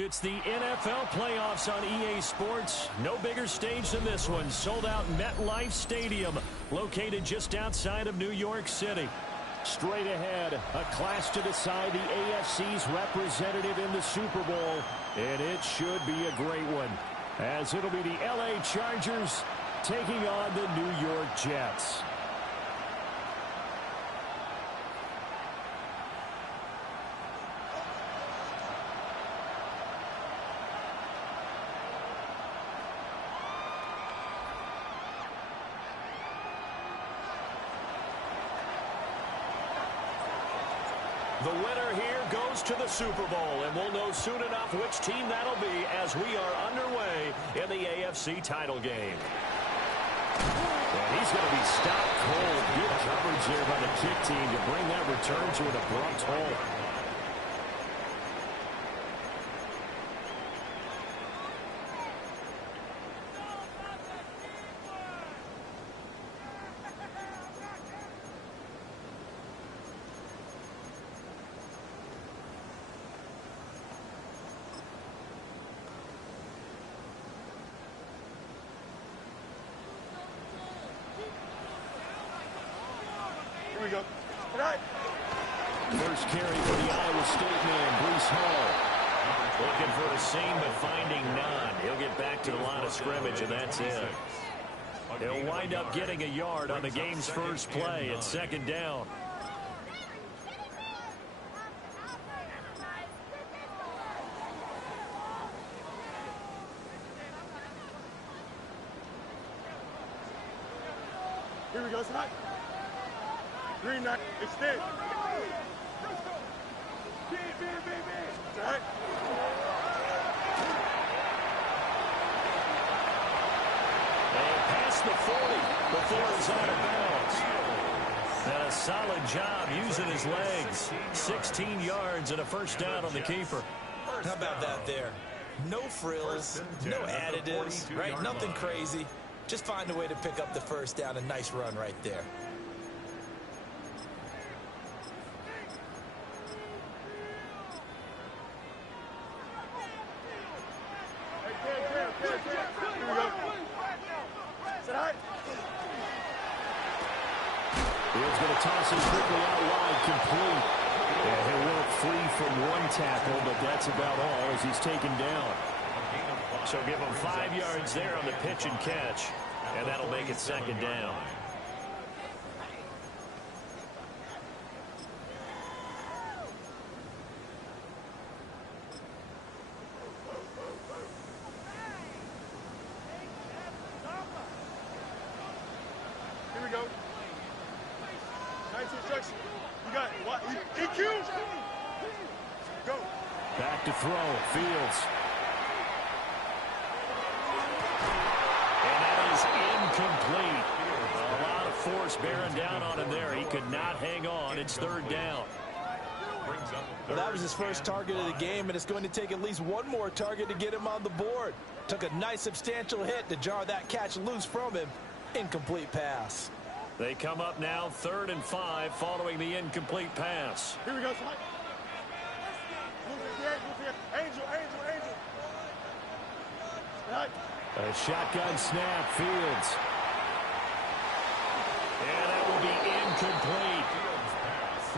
It's the NFL playoffs on EA Sports. No bigger stage than this one. Sold out MetLife Stadium, located just outside of New York City. Straight ahead, a clash to decide the AFC's representative in the Super Bowl. And it should be a great one, as it'll be the LA Chargers taking on the New York Jets. The winner here goes to the Super Bowl, and we'll know soon enough which team that'll be as we are underway in the AFC title game. And he's going to be stopped cold. Good coverage there by the kick team to bring that return to an abrupt halt. Here we go. Right. First carry for the Iowa State man, Breece Hall. Looking for a seam, but finding none. He'll get back to the line of scrimmage, and that's it. He'll wind up getting a yard on the game's first play at second down. Here we go. Tonight. Green knight, extend. Right. They pass the 40 before it's out of bounds. And a solid job using his legs. 16 yards and a first down on the keeper. How about that there? No frills, no additives, right? Nothing crazy. Just find a way to pick up the first down. A nice run right there. Field's going to toss it quickly out wide, complete. And he'll work free from one tackle, but that's about all as he's taken down. So give him 5 yards there on the pitch and catch, and that'll make it second down. Here we go. Nice instruction. You got it. What? EQ. Go. Back to throw. Fields. And that is incomplete. A lot of force bearing down on him there. He could not hang on. It's third down. Well, that was his first target of the game, and it's going to take at least one more target to get him on the board. Took a nice substantial hit to jar that catch loose from him. Incomplete pass. They come up now 3rd and 5 following the incomplete pass. Here we go. Angel. Right. A shotgun snap, Fields. And that will be incomplete.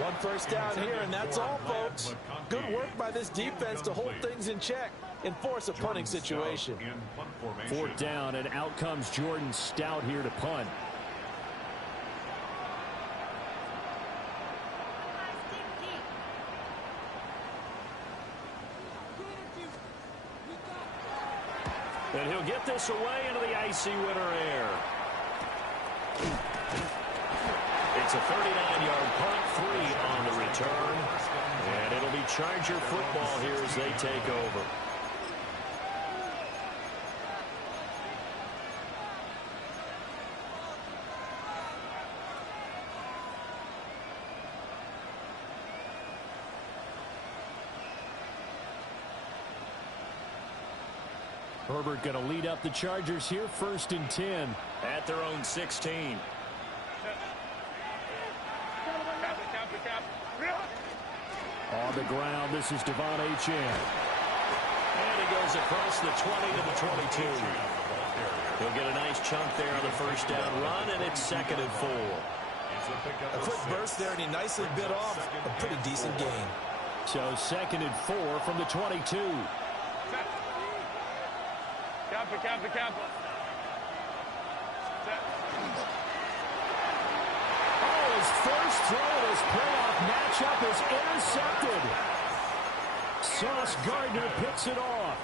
One first down here, and that's all, folks. Good work by this defense to hold things in check and force a punting situation. 4th down, and out comes Jordan Stout here to punt. And he'll get this away into the icy winter air. It's a 39-yard punt, 3 on the return. And it'll be Charger football here as they take over. Herbert going to lead up the Chargers here, 1st and 10 at their own 16. On the ground, this is Devon Achane. goes across the 20 to the 22. He'll get a nice chunk there on the first down run, and it's 2nd and 4. A quick burst there, and he nicely bit off a pretty decent gain. So 2nd and 4 from the 22. Cap. Oh, his first throw in his playoff matchup is intercepted. Sauce Gardner picks it off.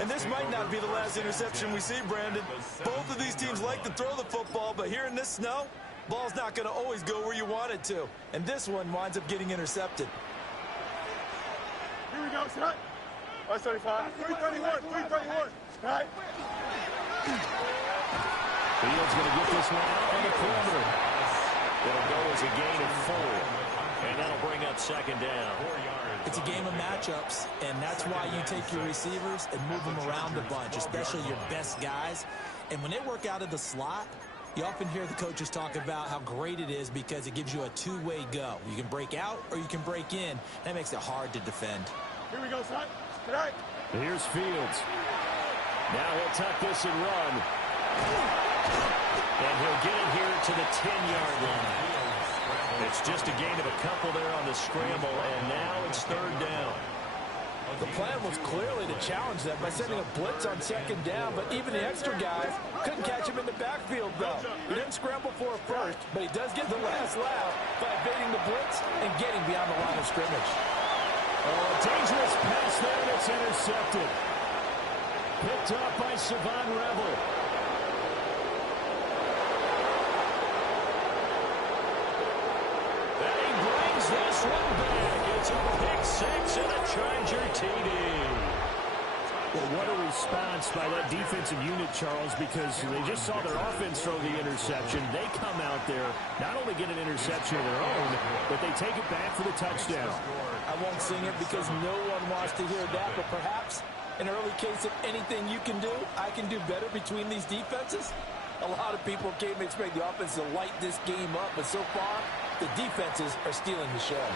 And this might not be the last interception we see, Brandon. Both of these teams like to throw the football, but here in this snow, ball's not going to always go where you want it to. And this one winds up getting intercepted. Here we go, set. 175. 331. Right. Fields going to get this one out on the perimeter. It'll go as a gain of 4. And that'll bring up 2nd down. It's a game of matchups, and that's why you take your receivers and move them around a bunch, especially your best guys. And when they work out of the slot, you often hear the coaches talk about how great it is because it gives you a two-way go. You can break out or you can break in. That makes it hard to defend. Here we go, son. Tonight. Here's Fields. Now he'll tuck this and run. And he'll get it here to the 10-yard line. It's just a gain of a couple there on the scramble, and now it's 3rd down. The plan was clearly to challenge them by sending a blitz on 2nd down, but even the extra guys couldn't catch him in the backfield, though. He didn't scramble for a first, but he does get the last laugh by evading the blitz and getting beyond the line of scrimmage. Oh, a dangerous pass there, and it's intercepted. Picked up by Savon Revel. This one back. It's a pick 6 and a Charger TD. Well, what a response by that defensive unit, Charles, because they just saw their offense throw the interception. They come out there, not only get an interception of their own, but they take it back for the touchdown. I won't sing it because no one wants to hear that, but perhaps an early case of anything you can do, I can do better between these defenses. A lot of people came to expect the offense to light this game up, but so far, the defenses are stealing the show.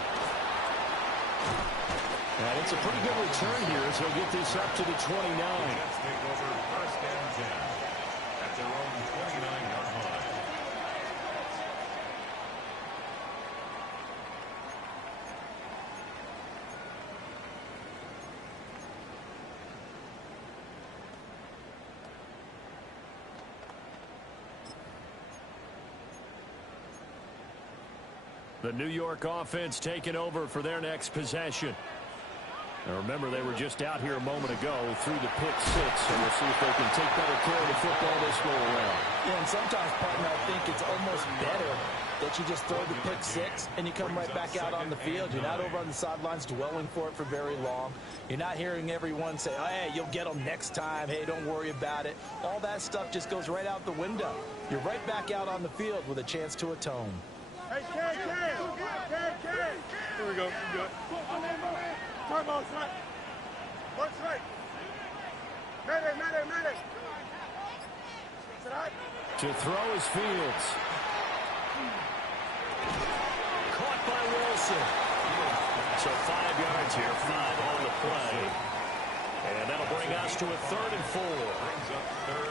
And it's a pretty good return here as he'll get this up to the 29. Take over 1st and 10 at their own 29-yard line. The New York offense taking over for their next possession. Now remember, they were just out here a moment ago through the pick 6, so we'll see if they can take better care of the football this go around. Yeah, and sometimes, partner, I think it's almost better that you just throw the pick 6 and you come right back out on the field. You're not over on the sidelines dwelling for it for very long. You're not hearing everyone say, oh, hey, you'll get them next time. Hey, don't worry about it. All that stuff just goes right out the window. You're right back out on the field with a chance to atone. Hey, Ken. Here we go. Good. Turn ball, son. What's right? Medic. To throw is Fields. Caught by Wilson. So 5 yards here, 5 on the play. And that'll bring us to a 3rd and 4.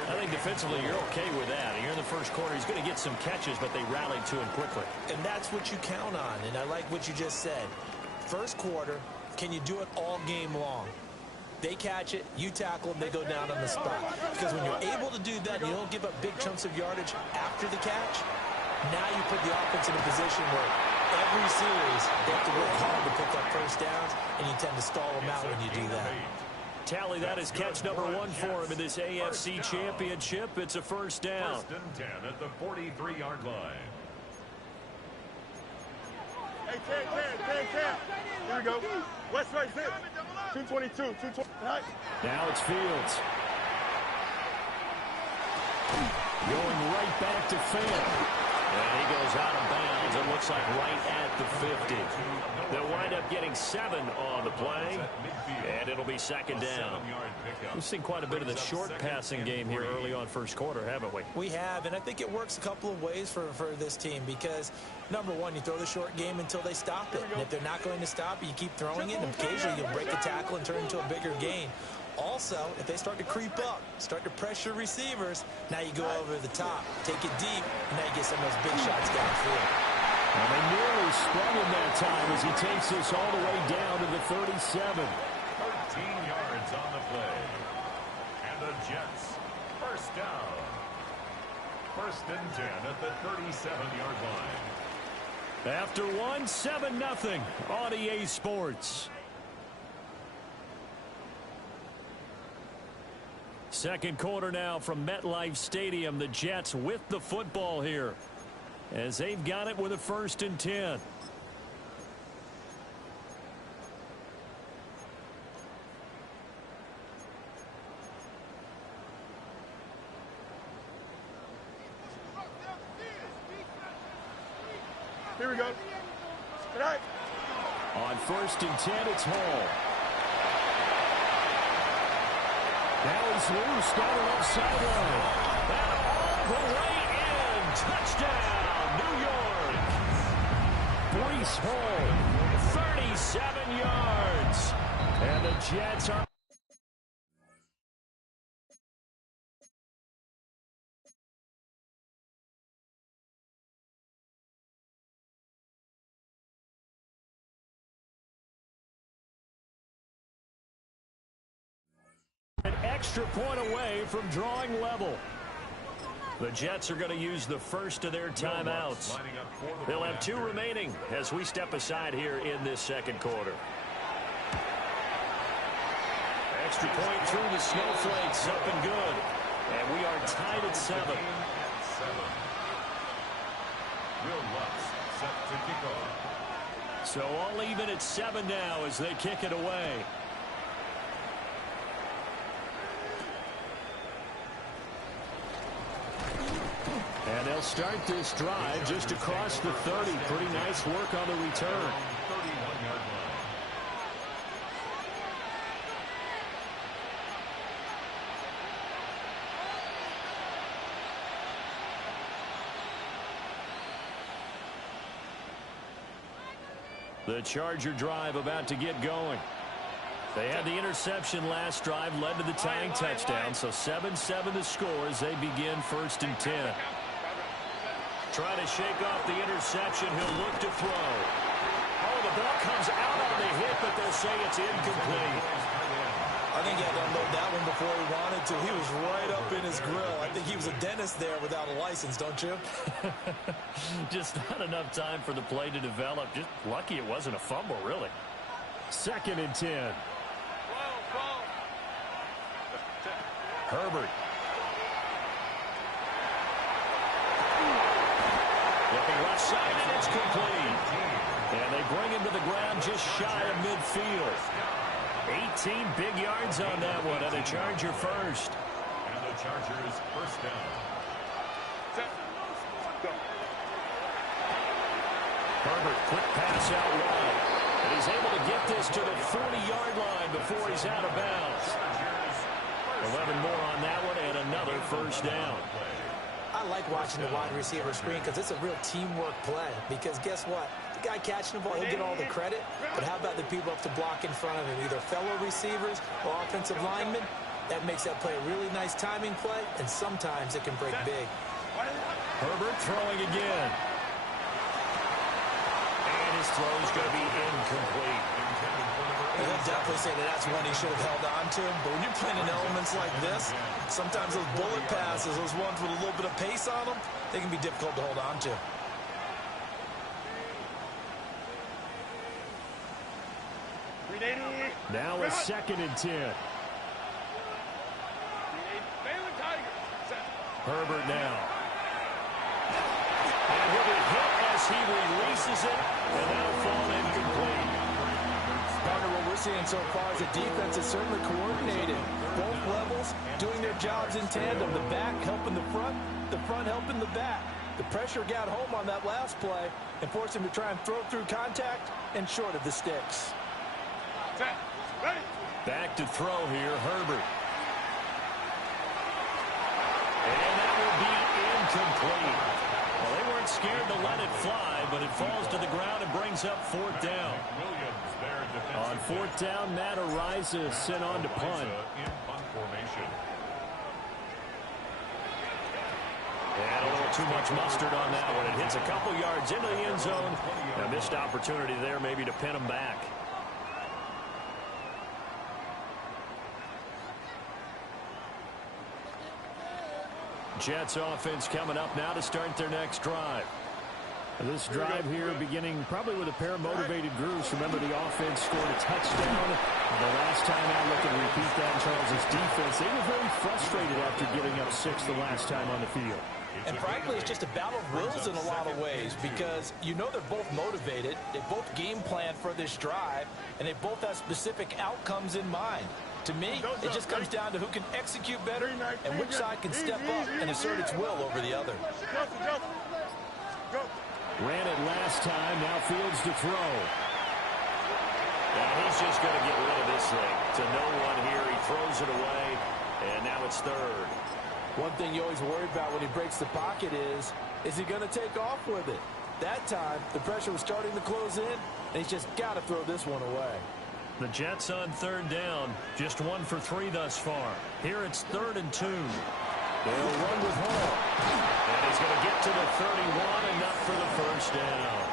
I think defensively you're okay with that. Here in the first quarter, he's going to get some catches, but they rallied to him quickly. And that's what you count on, and I like what you just said. First quarter, can you do it all game long? They catch it, you tackle them, they go down on the spot. Because when you're able to do that, you don't give up big chunks of yardage after the catch, now you put the offense in a position where every series they have to work hard to pick up first downs, and you tend to stall them out when you do that. Tally, that is catch number 1 for him in this AFC Championship. It's a first down. 1st and 10 at the 43-yard line. Hey, Ken. Here we go. West right, 222. Now it's Fields. Going right back to Fant. And he goes out of bounds. It looks like right at the 50. They'll wind up getting 7 on the play. And it'll be 2nd down. We've seen quite a bit of the short passing game here early on first quarter, haven't we? We have, and I think it works a couple of ways for this team because, number one, you throw the short game until they stop it. And if they're not going to stop it, you keep throwing it, and occasionally you'll break a tackle and turn into a bigger gain. Also, if they start to creep up, start to pressure receivers, now you go over the top, take it deep, and now you get some of those big shots downfield. Well, they nearly sprung him that time as he takes this all the way down to the 37. 13 yards on the play. And the Jets, first down. First and 10 at the 37-yard line. After one, 7-0 on EA Sports. Second quarter now from MetLife Stadium. The Jets with the football here as they've got it with a 1st and 10. Here we go. Good night. On 1st and 10, it's Hall. Now he's loose down the left sideline. And all the way in. Touchdown, New York. Breece Hall, 37 yards. And the Jets are... an extra point away from drawing level. The Jets are going to use the first of their timeouts. They'll have 2 remaining as we step aside here in this second quarter. Extra point through the snowflakes, up and good. And we are tied at 7. Will Lutz set to kick off. So all even at 7 now as they kick it away. And they'll start this drive just across the 30. Pretty nice work on the return. 31-yard line. The Charger drive about to get going. They had the interception last drive, led to the tying touchdown. So 7-7 the score as they begin 1st and 10. Trying to shake off the interception. He'll look to throw. Oh, the ball comes out on the hit, but they'll say it's incomplete. I think he had to unload that one before he wanted to. He was right up in his grill. I think he was a dentist there without a license, don't you? Just not enough time for the play to develop. Just lucky it wasn't a fumble, really. 2nd and 10. Herbert. Looking left side, and it's complete. And they bring him to the ground just shy of midfield. 18 big yards on that one, and a Charger first. And the Chargers first down. Herbert, quick pass out wide. And he's able to get this to the 40-yard line before he's out of bounds. 11 more on that one, and another first down. I like watching the wide receiver screen because it's a real teamwork play. Because guess what? The guy catching the ball, he'll get all the credit. But how about the people up to block in front of him, either fellow receivers or offensive linemen? That makes that play a really nice timing play, and sometimes it can break big. Herbert throwing again. And his throw is going to be incomplete. He'll definitely say that that's one he should have held on to. But when you're playing in elements like this, sometimes those bullet passes, those ones with a little bit of pace on them, they can be difficult to hold on to. Now a 2nd and 10. Herbert now. And he'll be hit as he releases it, and that'll fall incomplete. Partner, what we're seeing so far is the defense is certainly coordinated. Both levels doing their jobs in tandem. The back helping the front helping the back. The pressure got home on that last play and forced him to try and throw through contact and short of the sticks. Back to throw here, Herbert. And that will be incomplete. Well, they weren't scared to let it fly, but it falls to the ground and brings up 4th down. On 4th down, Matt Ariza sent on to punt. In punt formation. And a little too much mustard on that one. It hits a couple yards into the end zone. A missed opportunity there maybe to pin them back. Jets offense coming up now to start their next drive. This drive here beginning probably with a pair of motivated groups. Remember, the offense scored a touchdown. The last time out, look and repeat that in Charles' defense. They were very frustrated after giving up 6 the last time on the field. And frankly, it's just a battle of wills in a lot of ways because you know they're both motivated. They both game plan for this drive, and they both have specific outcomes in mind. To me, it just comes down to who can execute better and which side can step up and assert its will over the other. Ran it last time. Now Fields to throw. And he's just going to get rid of this thing. To no one here. He throws it away, and now it's 3rd. One thing you always worry about when he breaks the pocket is he going to take off with it? That time, the pressure was starting to close in, and he's just got to throw this one away. The Jets on 3rd down. Just 1 for 3 thus far. Here it's 3rd and 2. They'll run with Hall. And he's going to get to the 31, enough for the 1st down.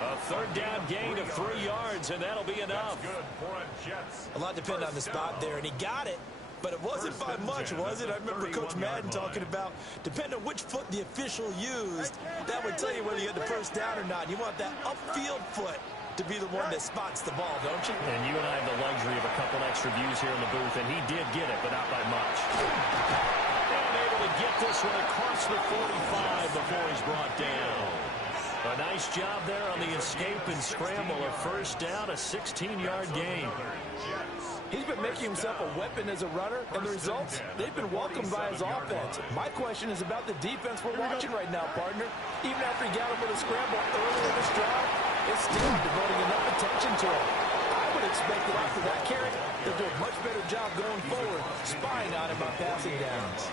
A 3rd down gain of 3 yards, and that'll be enough. Good for a Jets. A lot depended on the spot there, and he got it. But it wasn't by much, was it? I remember Coach Madden talking about, depending on which foot the official used, that would tell you whether you had the 1st down or not. You want that upfield foot to be the one that spots the ball, don't you? And you and I have the luxury of a couple extra views here in the booth, and he did get it, but not by much. And able to get this one across the 45 before he's brought down. A nice job there on the escape and scramble. A 1st down, a 16-yard gain. He's been making himself a weapon as a runner, and the results, they've been welcomed by his offense. My question is about the defense we're watching right now, partner. Even after he got him with a scramble early in this drive, it's still devoting enough attention to him. I would expect that after that carry, they'll do a much better job going forward, spying on him on passing downs.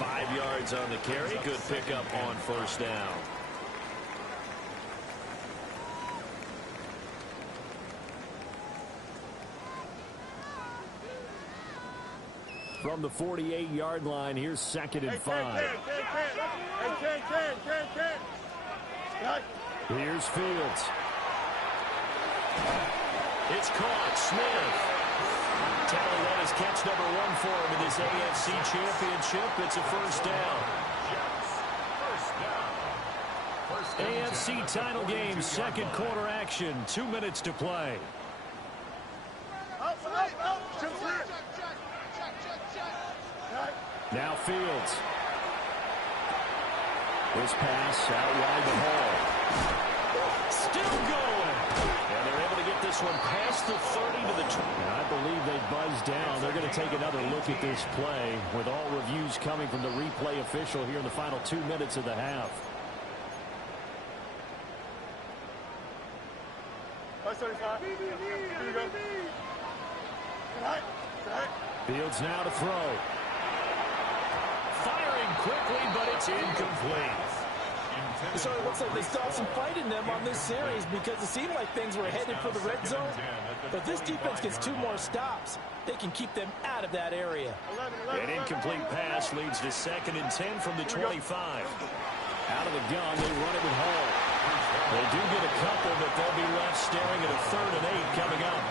5 yards on the carry. Good pickup on 1st down. From the 48-yard line, here's 2nd and 5. Here's Fields. It's caught. Smith. Tally that is catch number 1 for him in this AFC Championship. It's a 1st down. AFC title game, 2nd quarter action. 2 minutes to play. Now Fields. This pass out wide the Hall. Still going. And they're able to get this one past the 30 to the 20. And I believe they buzzed down. They're going to take another look at this play with all reviews coming from the replay official here in the final 2 minutes of the half. Here you go. Fields now to throw. Firing quickly, but it's incomplete. So it looks like they still have some fight in them on this series because it seemed like things were headed for the red zone. But this defense gets 2 more stops. They can keep them out of that area. An incomplete pass leads to 2nd and 10 from the 25. Out of the gun, they run it with Hall. They do get a couple, but they'll be left staring at a 3rd and 8 coming up.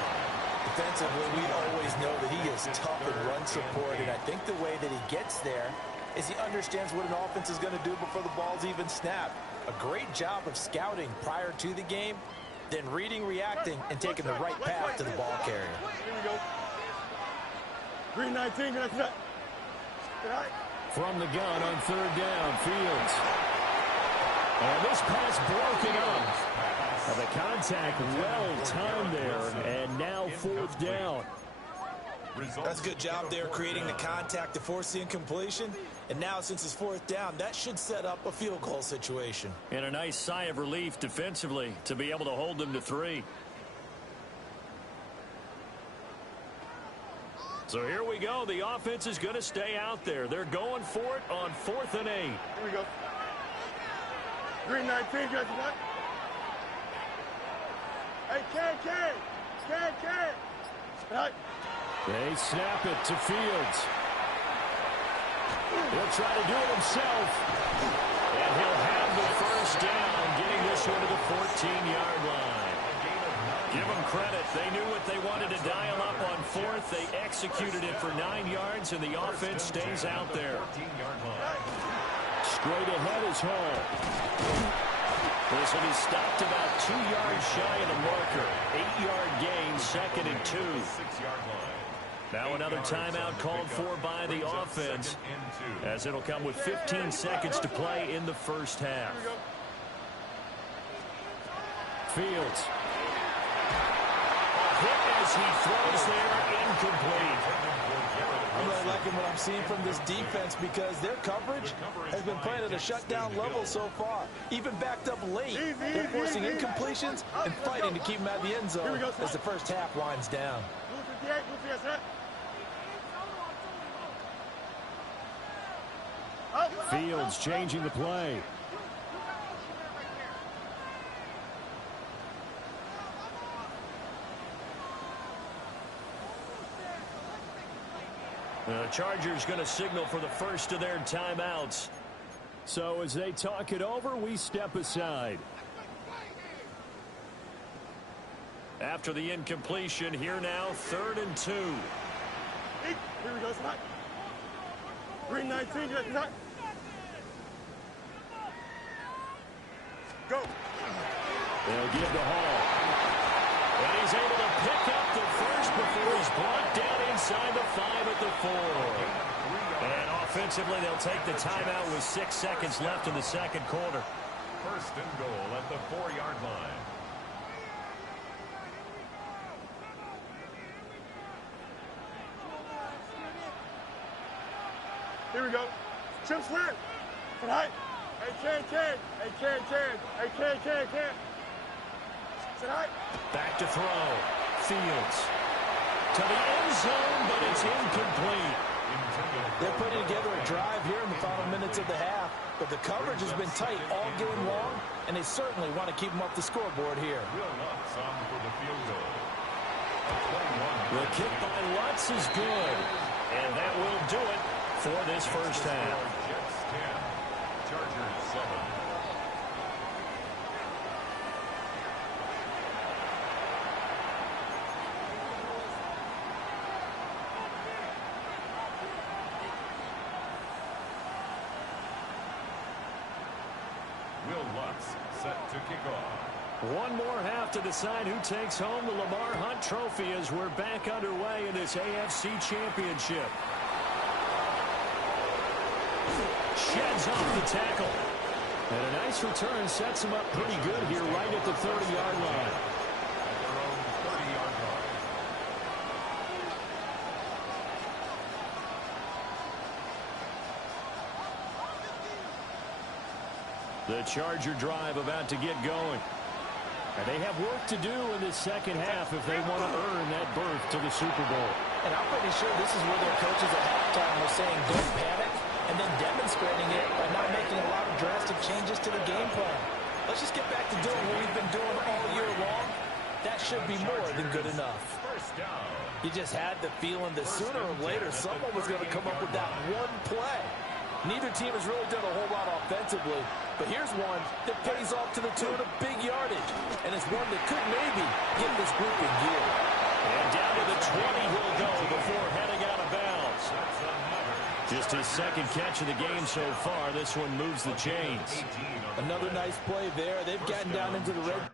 Defensively, we always know that he is tough in run support, and I think the way that he gets there is he understands what an offense is going to do before the ball's even snapped. A great job of scouting prior to the game, then reading, reacting, and taking the right path to the ball carrier. Here we go. Green 19, From the gun on 3rd down, Fields. And this pass broken up. And the contact well timed there, and now 4th down. That's a good job there creating the contact to force the incompletion. And now since it's 4th down, that should set up a field goal situation. And a nice sigh of relief defensively to be able to hold them to 3. So here we go. The offense is going to stay out there. They're going for it on 4th and 8. Here we go. Green 19, Hey, Ken. They snap it to Fields. He'll try to do it himself. And he'll have the first down, getting this one to the 14-yard line. Give them credit. They knew what they wanted to dial up on fourth. They executed it for 9 yards, and the offense stays out there. Straight ahead is Hall. This will be stopped about 2 yards shy of the marker. 8-yard gain, 2nd and 2. Now another timeout called for by the offense, as it'll come with 15 seconds to play in the first half. Fields. A hit as he throws there, incomplete. I'm really liking what I'm seeing from this defense because their coverage has been playing at a shutdown level so far. Even backed up late, they're forcing incompletions and fighting to keep them out of the end zone as the first half winds down. Fields changing the play. The Chargers going to signal for the first of their timeouts. So as they talk it over, we step aside. After the incompletion, here now, 3rd and 2. Here we go, slide. Green 19, get that. Go. They'll give the Hall. And he's able to pick up the first before he's brought down inside the 5 at the 4. And offensively, they'll take the timeout with 6 seconds left in the second quarter. 1st and goal at the 4-yard line. Here we go. Chip slant. Tonight. Hey, Ken. Hey, Ken. Tonight. Back to throw. Fields. To the end zone, but it's incomplete. They're putting together a drive here in the final minutes of the half, but the coverage has been tight all game long, and they certainly want to keep them up the scoreboard here. The kick by Lutz is good, and that will do it for this first half. Jets 10, Chargers 7. Will Lutz set to kick off. One more half to decide who takes home the Lamar Hunt Trophy as we're back underway in this AFC Championship. Sheds off the tackle. And a nice return sets him up pretty good here right at the 30-yard line. At their own 30-yard line. The Charger drive about to get going. And they have work to do in the second half if they want to earn that berth to the Super Bowl. And I'm pretty sure this is where their coaches at halftime were saying don't panic, and then demonstrating it by not making a lot of drastic changes to the game plan. Let's just get back to doing what we've been doing all year long. That should be more than good enough. First down. You just had the feeling that sooner or later someone was going to come up with that one play. Neither team has really done a whole lot offensively, but here's one that pays off to the tune of big yardage, and it's one that could maybe get this group in gear. And down to the 20 he'll go before heading out of bounds. Just his second catch of the game so far. This one moves the chains. Another nice play there. They've gotten down into the red.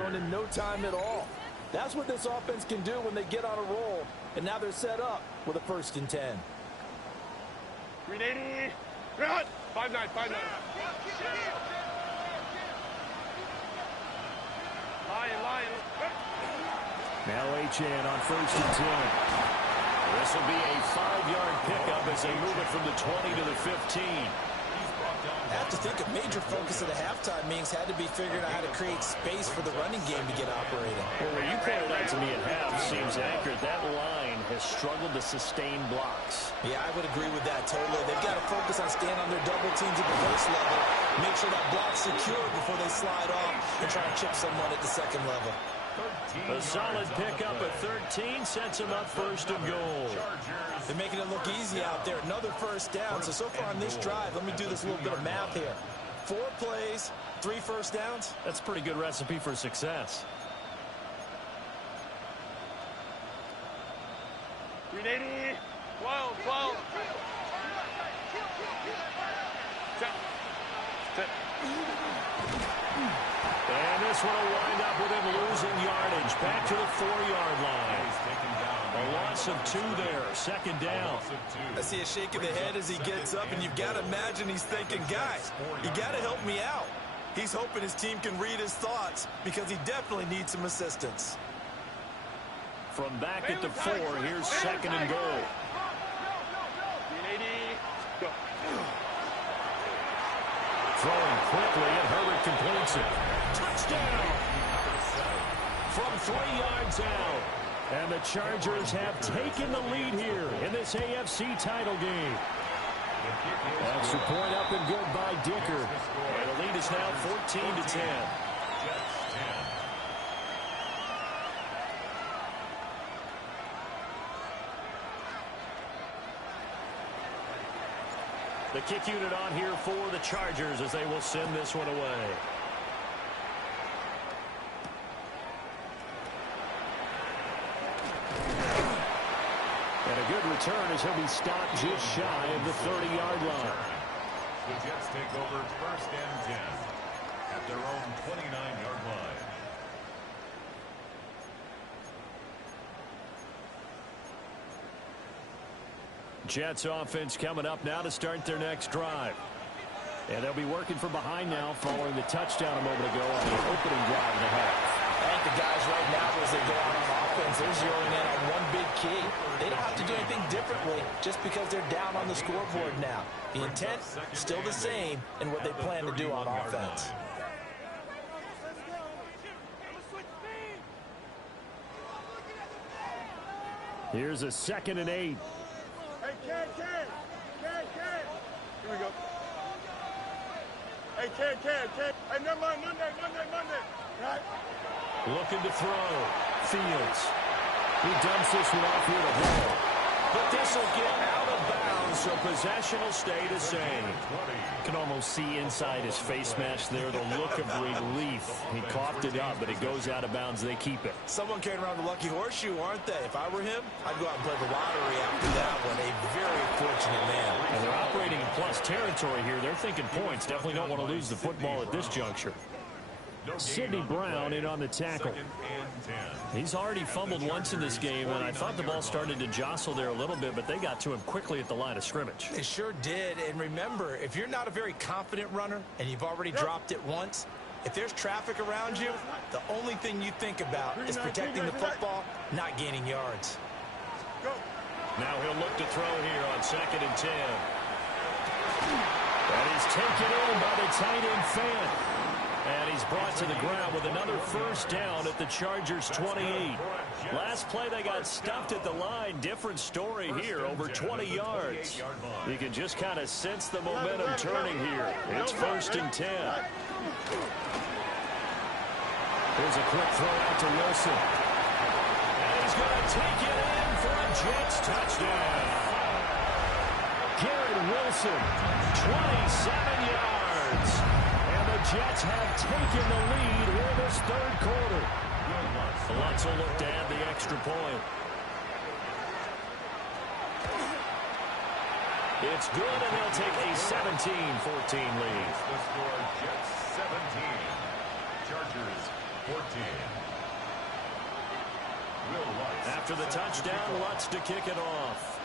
In no time at all. That's what this offense can do when they get on a roll. And now they're set up with a 1st and 10. 380. Run. 5-9, 5-9. Lion. Now HN on 1st and 10. This will be a 5-yard pickup as they move it from the 20 to the 15. I have to think a major focus of the halftime meetings had to be figuring out how to create space for the running game to get operating. Well, what you pointed out to me at half seems accurate. That line has struggled to sustain blocks. Yeah, I would agree with that totally. They've got to focus on staying on their double teams at the first level, make sure that block's secure before they slide off and try and chip someone at the second level. A solid pickup at 13 sets them up 1st and goal. They're making it look easy out there. Another 1st down. So far on this drive, let me do this little bit of math here. 4 plays, 3 1st downs. That's a pretty good recipe for success. 380. 12. Set. And this one will wind up with him losing yardage. Back to the 4-yard line. A loss of 2 there. 2nd down. I see a shake of the head as he gets up, and you've got to imagine he's thinking, guys, you got to help me out. He's hoping his team can read his thoughts because he definitely needs some assistance. From back at the 4, here's 2nd and goal. 380. Go. Throwing quickly, and Herbert completes it. Touchdown! From 3 yards out. And the Chargers have taken the lead here in this AFC title game. Extra point up and good by Dicker. And the lead is now 14-10. The kick unit on here for the Chargers as they will send this one away. And a good return as he'll be stopped just shy of the 30-yard line. The Jets take over 1st and 10 at their own 29-yard line. Jets offense coming up now to start their next drive. And they'll be working from behind now following the touchdown a moment ago on the opening drive of the half. I think the guys right now, as they go out on offense, they're zeroing in on one big key. They don't have to do anything differently just because they're down on the scoreboard now. The intent, still the same in what they plan to do on offense. Here's a 2nd and 8. Hey, Ken. Here we go. Hey, Ken. Hey, never mind. Monday. Right? Looking to throw. Fields. He dumps this one off here to Hall. But this will get out of bounds, so possession will stay the same. You can almost see inside his face mask there the look of relief. He coughed it up, but it goes out of bounds. They keep it. Someone carrying around the lucky horseshoe, aren't they? If I were him, I'd go out and play the lottery after that one. A very fortunate man. And they're operating in plus territory here. They're thinking points. Definitely don't want to lose the football at this juncture. Sidney Brown in on the tackle. He's already fumbled once in this game, and I thought the ball started to jostle there a little bit, but they got to him quickly at the line of scrimmage. They sure did. And remember, if you're not a very confident runner and you've already dropped it once, if there's traffic around you, the only thing you think about is protecting the football, not gaining yards. Now he'll look to throw here on 2nd and 10. And he's taken in by the tight end Fant. And he's brought to the ground with another 1st down at the Chargers 28. Last play they got stuffed at the line. Different story here, over 20 yards. You can just kind of sense the momentum turning here. It's 1st and 10. Here's a quick throw out to Wilson. And he's going to take it in for a Jets touchdown. Garrett Wilson, 27 yards. Jets have taken the lead here in this 3rd quarter. Lutz will look to add the extra point. It's good, and they'll take a 17-14 lead. The score, Jets 17, Chargers 14. After the touchdown, Lutz to kick it off.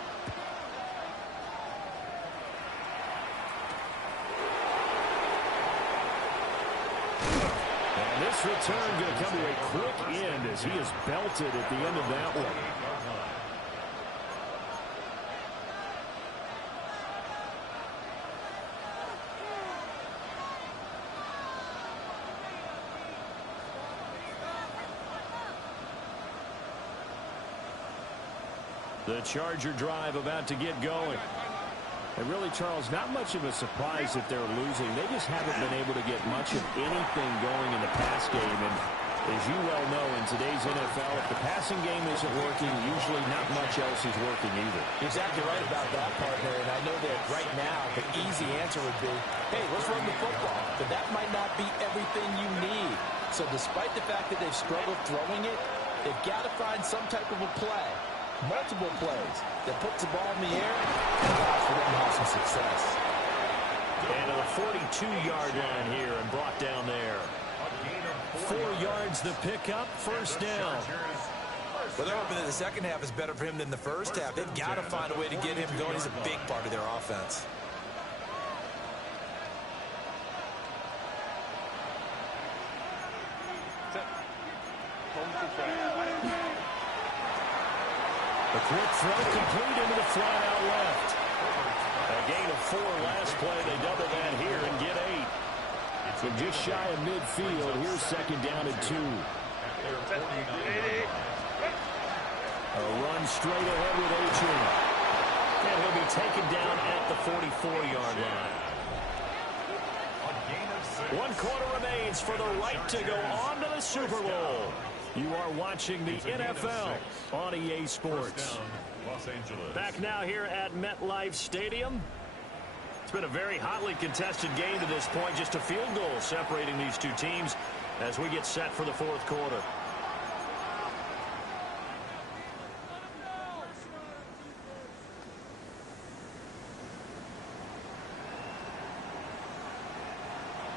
And this return going to come to a quick end as he is belted at the end of that one. The Charger drive about to get going. And really, Charles, not much of a surprise that they're losing. They just haven't been able to get much of anything going in the pass game. And as you well know, in today's NFL, if the passing game isn't working, usually not much else is working either. Exactly right about that, partner. And I know that right now, the easy answer would be, hey, let's run the football. But that might not be everything you need. So despite the fact that they've struggled throwing it, they've got to find some type of a play. Multiple plays that puts the ball in the air and allows for them to have some success. And to the 42-yard line here and brought down there. 4 yards the pickup, first down. Well, they're hoping that the second half is better for him than the first half. They've got to find a way to get him going. He's a big part of their offense. A quick throw complete into the flat out left. A gain of 4 last play. They double that here and get 8. So just shy of midfield. Here's second down and 2. A run straight ahead with A-Chain. And he'll be taken down at the 44-yard line. 1 quarter remains for the right to go on to the Super Bowl. You are watching the NFL on EA Sports. Back now here at MetLife Stadium. It's been a very hotly contested game to this point. Just a field goal separating these two teams as we get set for the fourth quarter.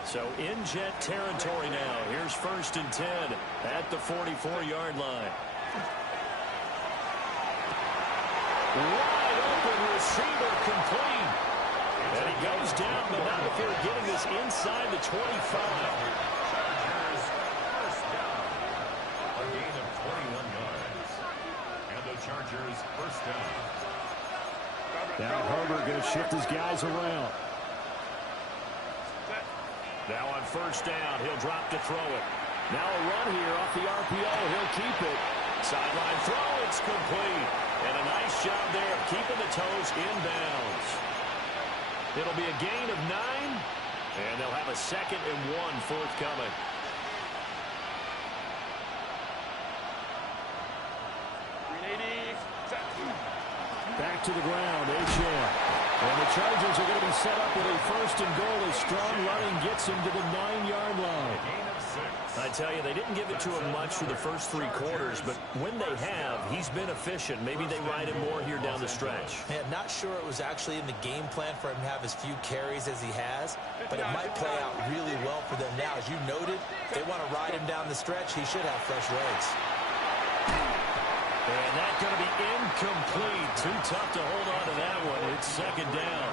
So in Jet territory now. Here's 1st and 10 at the 44-yard line. Wide open receiver complete. And he goes down, but not if you're getting this inside the 25. A gain of 21 yards. And the Chargers first down. Now Herbert going to shift his guys around. Now on first down, he'll drop to throw it. Now a run here off the RPO. He'll keep it. Sideline throw, it's complete. And a nice job there of keeping the toes inbounds. It'll be a gain of 9, and they'll have a 2nd and 1 forthcoming. Back to the ground, A-Chain. And the Chargers are going to be set up with a 1st and goal as strong running gets him to the 9-yard line. I tell you, they didn't give it to him much for the first 3 quarters, but when they have, he's been efficient. Maybe they ride him more here down the stretch. Man, not sure it was actually in the game plan for him to have as few carries as he has, but it might play out really well for them now. As you noted, they want to ride him down the stretch. He should have fresh legs. And that's going to be incomplete. Too tough to hold on to that one. It's 2nd down.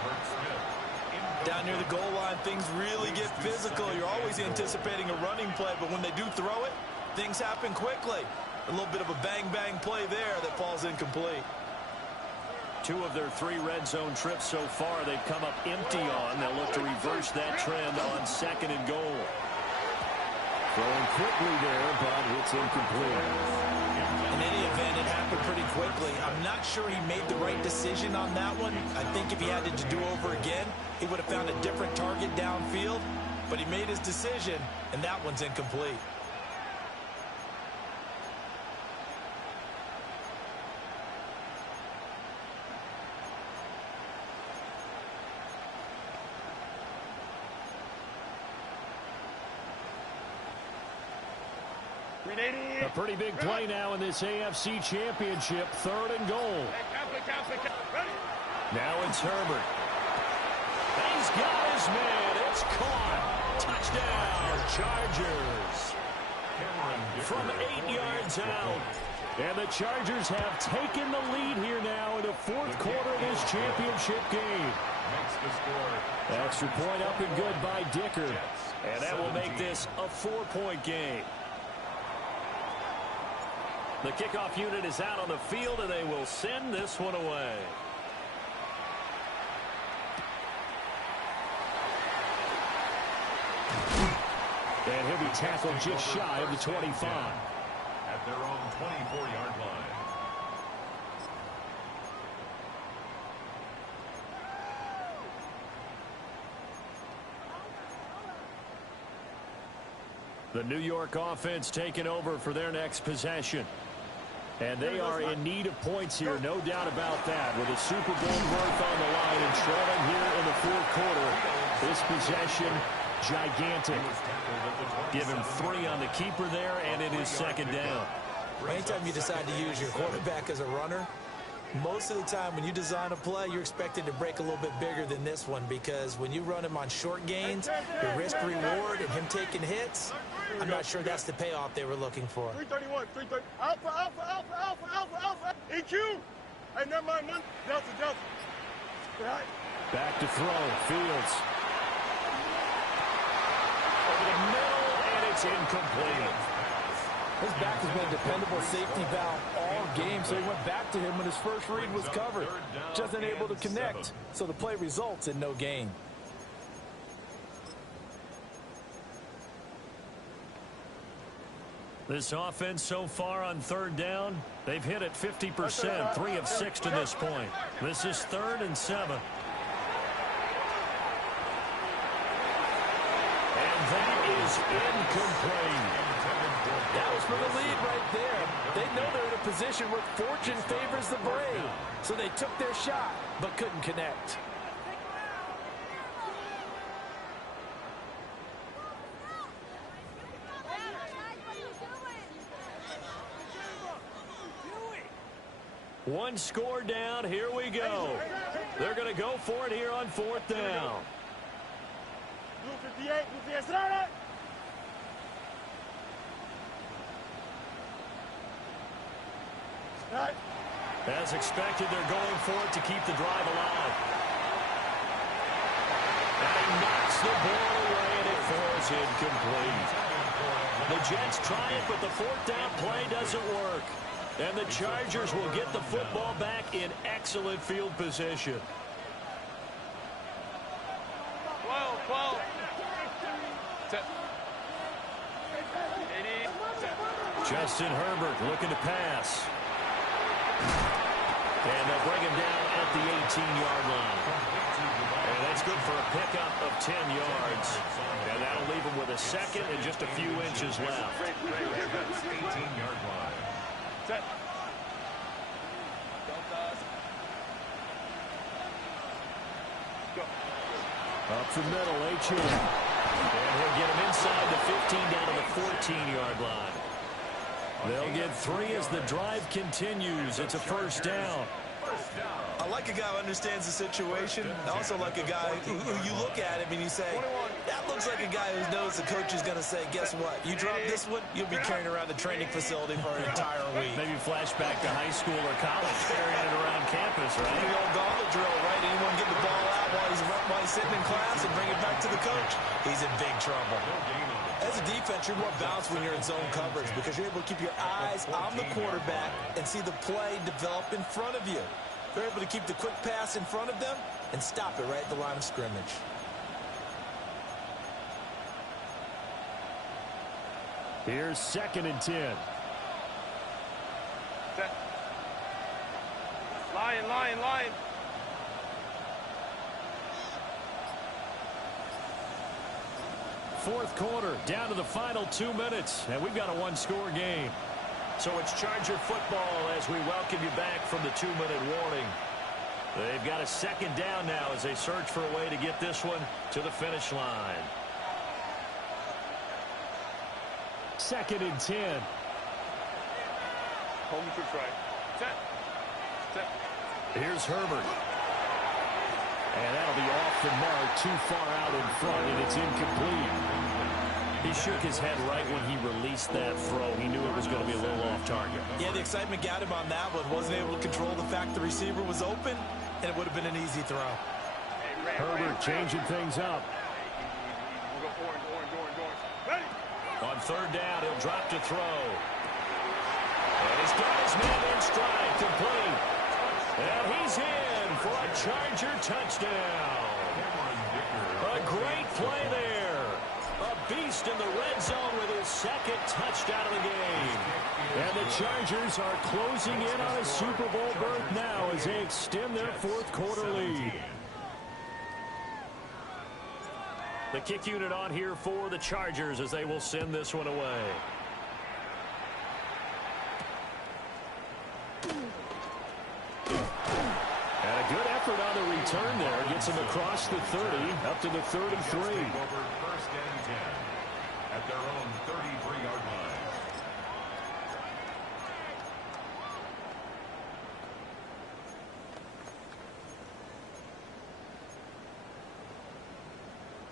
Down near the goal line, things really get physical. You're always anticipating a running play, but when they do throw it, things happen quickly. A little bit of a bang-bang play there that falls incomplete. 2 of their 3 red zone trips so far, they've come up empty on. They'll look to reverse that trend on 2nd and goal. Throwing quickly there, but it's incomplete. In any event, it happened pretty quickly. I'm not sure he made the right decision on that one. I think if he had it to do over again, he would have found a different target downfield. But he made his decision, and that one's incomplete. A pretty big play now in this AFC Championship. 3rd and goal. Now it's Herbert. He's got his man. It's caught. Touchdown, Chargers. From 8 yards out. And the Chargers have taken the lead here now in the fourth quarter of this championship game. Makes the score. Extra point up and good by Dicker. And that will make this a 4-point game. The kickoff unit is out on the field, and they will send this one away. And he'll be tackled just shy of the 25. At their own 24-yard line. The New York offense taking over for their next possession. And they are in need of points here, no doubt about that. With a Super Bowl berth on the line and trailing here in the fourth quarter. This possession, gigantic. Give him 3 on the keeper there, and it is second down. Anytime you decide to use your quarterback as a runner, most of the time when you design a play, you're expected to break a little bit bigger than this one, because when you run him on short gains, the risk-reward and him taking hits, I'm not sure that's the payoff they were looking for. 331, 330. Alpha, alpha, alpha, alpha, alpha, alpha. EQ. Hey, never mind, man. Delta, delta. Right. Back to throw. Fields. Over the middle, and it's incomplete. His back has been a dependable safety valve all game, so he went back to him when his first read was covered. Just unable to connect, so the play results in no gain. This offense so far on third down, they've hit it 50%, 3 of 6 to this point. This is 3rd and 7. And that is incomplete. That was for the lead right there. They know they're in a position where fortune favors the brave. So they took their shot, but couldn't connect. One score down. Here we go. They're going to go for it here on 4th down. Blue 58, blue 58. Right. As expected, they're going for it to keep the drive alive. And he knocks the ball away, and it falls incomplete. The Jets try it, but the 4th down play doesn't work. And the Chargers will get the football back in excellent field position. 12. Justin Herbert looking to pass. And they'll bring him down at the 18-yard line. And that's good for a pickup of 10 yards. And that'll leave him with a second and just a few inches left. 18-yard line. Set. Up the middle, H.M. And he'll get him inside the 15 down to the 14-yard line. They'll get 3 as the drive continues. It's a 1st down. I like a guy who understands the situation. I also like a guy who you look at him and you say, that looks like a guy who knows the coach is going to say, guess what? You drop this one, you'll be carrying around the training facility for an entire week. Maybe flashback to high school or college, carrying it around campus, right? The old gauntlet drill, right? Anyone get the ball out while he's sitting in class and bring it back to the coach? He's in big trouble. As a defense, you're more balanced when you're in zone coverage because you're able to keep your eyes on the quarterback and see the play develop in front of you. They're able to keep the quick pass in front of them and stop it right at the line of scrimmage. Here's 2nd and 10. Set. Line. Fourth quarter, down to the final 2 minutes, and we've got a 1-score game. So it's Charger football as we welcome you back from the 2-minute warning. They've got a 2nd down now as they search for a way to get this one to the finish line. 2nd and 10. Home to try. Set. Here's Herbert. And that'll be off the mark, too far out in front, and it's incomplete. He shook his head right when he released that throw. He knew it was going to be a little off target. Yeah, the excitement got him on that one. Wasn't able to control the fact the receiver was open, and it would have been an easy throw. Herbert changing things up. On third down, he'll drop to throw. And he's got his man in stride, complete. And he's in for a Charger touchdown. A great play there. A beast in the red zone with his second touchdown of the game. And the Chargers are closing in on a Super Bowl berth now as they extend their fourth quarter lead. The kick unit on here for the Chargers as they will send this one away. And a good effort on the return there. Gets him across the 30, up to the 33. First and 10 at their own 33-yard line.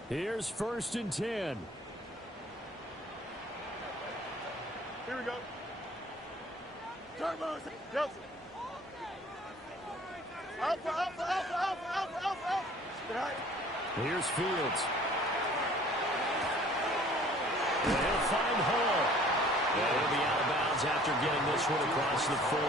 Here's first and 10. Here we go. Turbo, Nelson. Alpha. Here's Fields. And he'll find Hall. And he'll be out of bounds after getting this one across the 40.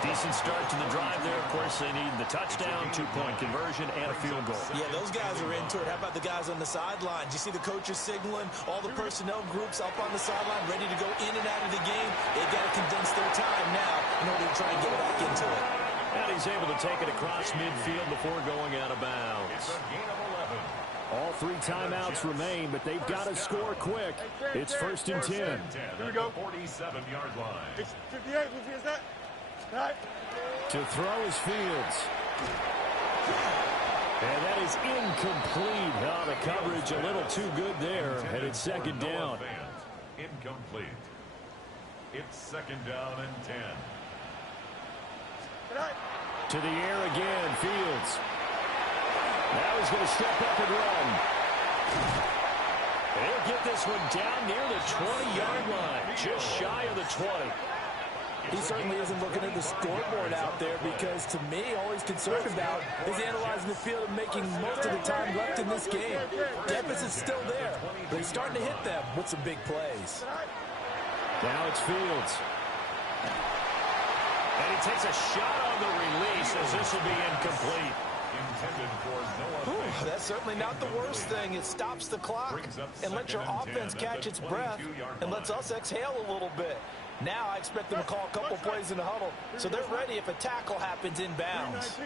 Decent start to the drive there. Of course, they need the touchdown, two-point conversion, and a field goal. Yeah, those guys are into it. How about the guys on the sideline? You see the coaches signaling, all the personnel groups up on the sideline, ready to go in and out of the game. They've got to condense their time now in order to try and get back into it. And he's able to take it across midfield before going out of bounds. It's a gain of 11. All three timeouts remain, but they've got to score quick. It's first and 10. Here we go. 47-yard line. It's 58. Is that? Right. To throw is Fields. And that is incomplete. Oh, the coverage a little too good there. And it's second down. Incomplete. It's second down and 10. Right. To the air again, Fields. Now he's going to step up and run. He'll get this one down near the 20-yard line, just shy of the 20. He certainly isn't looking at the scoreboard out there because, to me, all he's concerned about is analyzing the field and making most of the time left in this game. Deficit's still there, but he's starting to hit them with some big plays. Now it's Fields. And he takes a shot on the release as this will be incomplete. Intended for no offense. That's certainly not the worst thing. It stops the clock and lets your offense catch its breath and lets us exhale a little bit. Now I expect them to call a couple plays in the huddle, so they're ready if a tackle happens inbounds.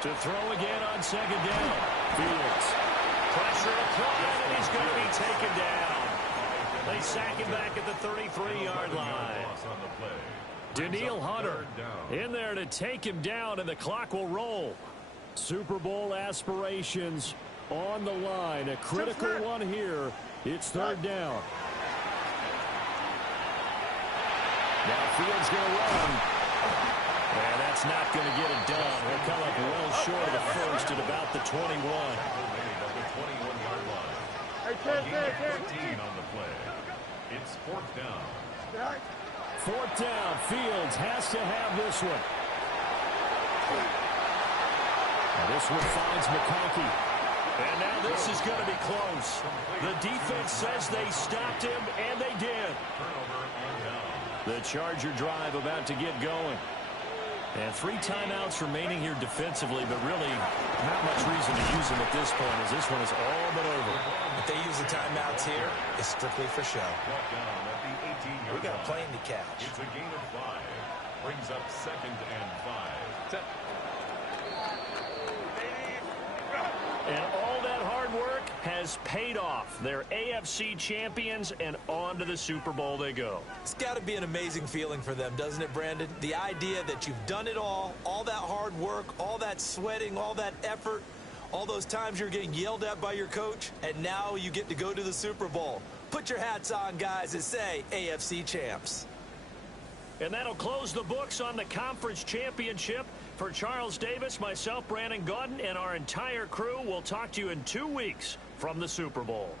To throw again on second down. Fields. Pressure applied, and he's going to be taken down. They sack him back at the 33-yard line. Daniil Hunter in there to take him down, and the clock will roll. Super Bowl aspirations on the line. A critical one here. It's third down. Now Fields going to run. And that's not going to get it done. He'll come up well short of the first at about the 21. Hey, 13 on the play. It's fourth down. Fourth down. Fields has to have this one. And this one finds McConkey. And now this is going to be close. The defense says they stopped him, and they did. The Charger drive about to get going. And 3 timeouts remaining here defensively, but really not much reason to use them at this point as this one is all but over. If they use the timeouts here, it's strictly for show. We got a plane to catch. It's a gain of 5. Brings up second and 5. And all that hard work has paid off. They're AFC champions, and on to the Super Bowl they go. It's got to be an amazing feeling for them, doesn't it, Brandon? The idea that you've done it all that hard work, all that sweating, all that effort, all those times you're getting yelled at by your coach, and now you get to go to the Super Bowl. Put your hats on, guys, and say AFC champs. And that'll close the books on the conference championship. For Charles Davis, myself, Brandon Gaudin, and our entire crew, we'll talk to you in 2 weeks from the Super Bowl.